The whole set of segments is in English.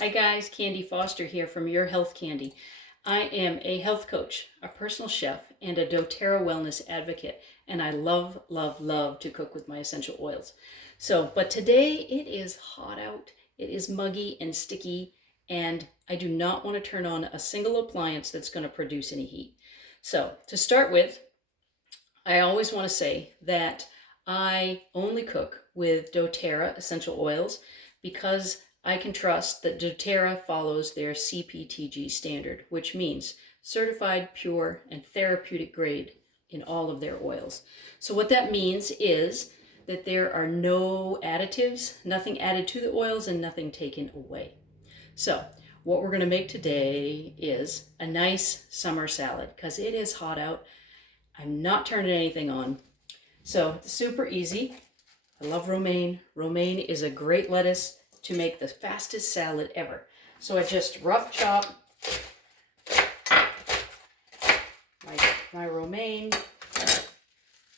Hi guys, Candy Foster here from Your Health Candy. I am a health coach, a personal chef, and a doTERRA wellness advocate, and I love, love, love to cook with my essential oils. But today it is hot out, it is muggy and sticky, and I do not want to turn on a single appliance that's going to produce any heat. So to start with, I always want to say that I only cook with doTERRA essential oils because I can trust that doTERRA follows their CPTG standard, which means Certified Pure and Therapeutic Grade in all of their oils. So what that means is that there are no additives, nothing added to the oils and nothing taken away. So what we're going to make today is a nice summer salad because it is hot out. I'm not turning anything on. So it's super easy. I love romaine. Romaine is a great lettuce to make the fastest salad ever. So I just rough chop my romaine,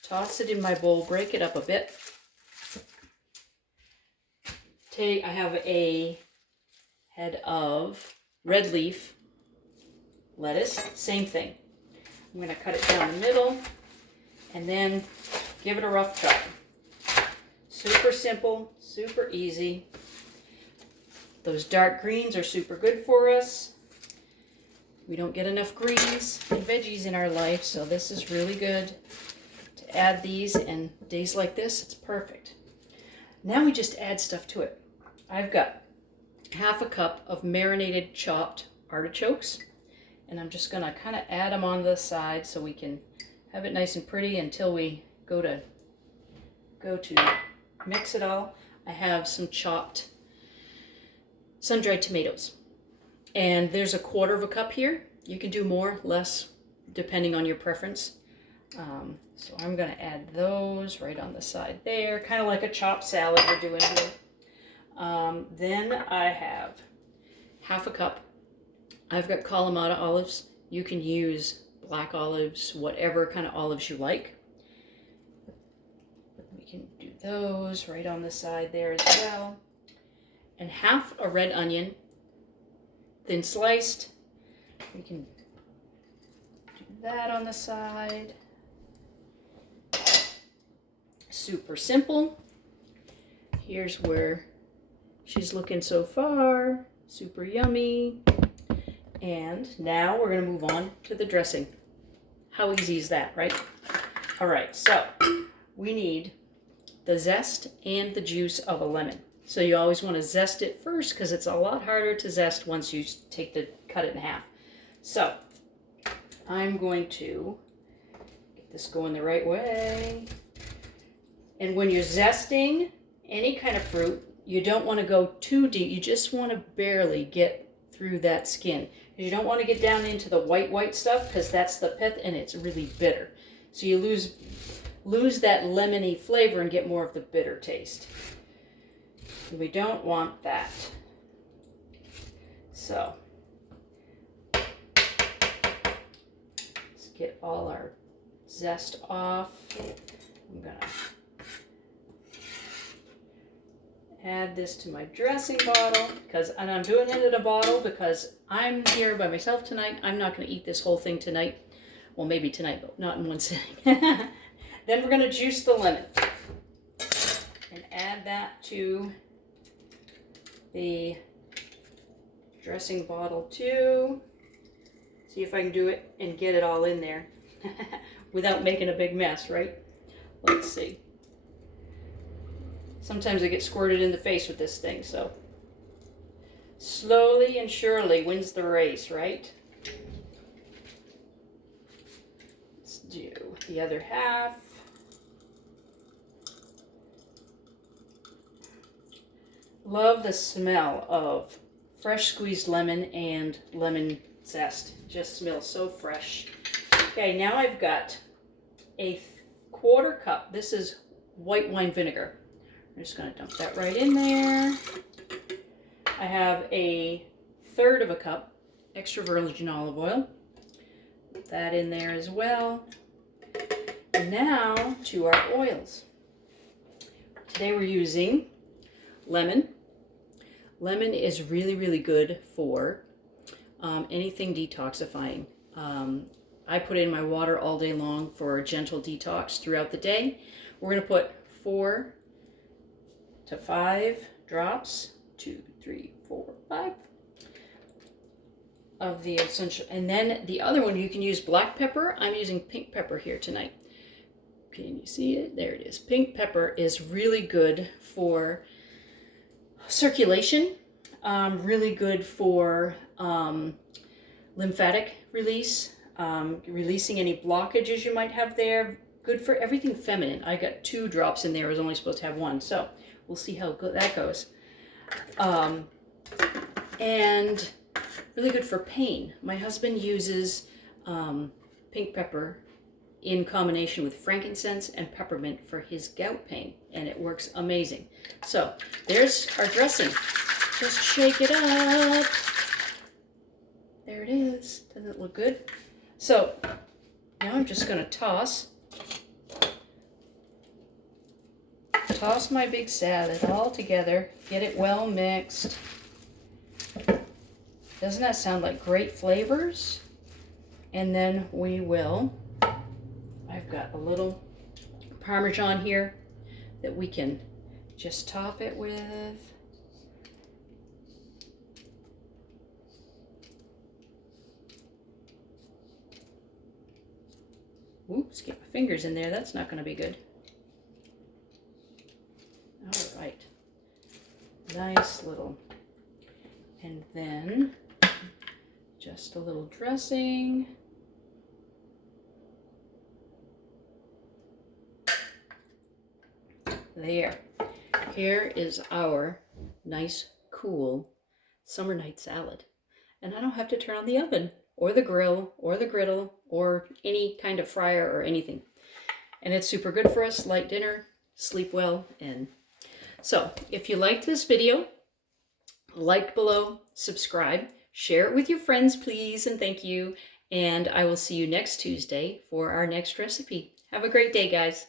toss it in my bowl, break it up a bit. I have a head of red leaf lettuce, same thing. I'm going to cut it down the middle and then give it a rough chop. Super simple, super easy. Those dark greens are super good for us. We don't get enough greens and veggies in our life, so this is really good to add these, and days like this, it's perfect. Now we just add stuff to it. I've got half a cup of marinated chopped artichokes, and I'm just going to kind of add them on the side so we can have it nice and pretty until we go to mix it all. I have some chopped sun-dried tomatoes, and there's a quarter of a cup here. You can do more, less, depending on your preference. So I'm going to add those right on the side there, kind of like a chopped salad we're doing here. Then I have half a cup. I've got Kalamata olives. You can use black olives, whatever kind of olives you like. We can do those right on the side there as well. And half a red onion, thin sliced. We can do that on the side. Super simple. Here's where she's looking so far. Super yummy. And now we're going to move on to the dressing. How easy is that, right? All right, so we need the zest and the juice of a lemon. So you always want to zest it first because it's a lot harder to zest once you cut it in half. So I'm going to get this going the right way. And when you're zesting any kind of fruit, you don't want to go too deep. You just want to barely get through that skin. You don't want to get down into the white stuff because that's the pith and it's really bitter. So you lose that lemony flavor and get more of the bitter taste. We don't want that. So let's get all our zest off. I'm gonna add this to my dressing bottle and I'm doing it in a bottle because I'm here by myself tonight. I'm not going to eat this whole thing tonight. Well, maybe tonight, but not in one sitting. Then we're going to juice the lemon and add that to the dressing bottle too. See if I can do it and get it all in there without making a big mess, right? Let's see. Sometimes I get squirted in the face with this thing, so slowly and surely wins the race, right? Let's do the other half. Love the smell of fresh squeezed lemon and lemon zest. Just smells so fresh. Okay, now I've got a quarter cup. This is white wine vinegar. I'm just going to dump that right in there. I have a third of a cup extra virgin olive oil. Put that in there as well. And now to our oils. Today we're using lemon, Lemon is really, really good for anything detoxifying. I put in my water all day long for a gentle detox throughout the day. We're going to put 4 to 5 drops, 2, 3, 4, 5 of the essential. And then the other one, you can use black pepper. I'm using pink pepper here tonight. Can you see it? There it is. Pink pepper is really good for circulation, really good for lymphatic release, releasing any blockages you might have there. Good for everything feminine. I got 2 drops in there. I was only supposed to have 1, so we'll see how good that goes. And really good for pain. My husband uses pink pepper in combination with frankincense and peppermint for his gout pain, and it works amazing. So there's our dressing. Just shake it up. There it is. Doesn't it look good? So now I'm just going to toss my big salad all together, get it well mixed. Doesn't that sound like great flavors? And then we will, I've got a little Parmesan here that we can just top it with. Oops, get my fingers in there. That's not going to be good. All right. Nice little. And then just a little dressing. There. Here is our nice, cool summer night salad. And I don't have to turn on the oven or the grill or the griddle or any kind of fryer or anything. And it's super good for us, light dinner, sleep well. And so if you liked this video, like below, subscribe, share it with your friends, please, and thank you. And I will see you next Tuesday for our next recipe. Have a great day, guys.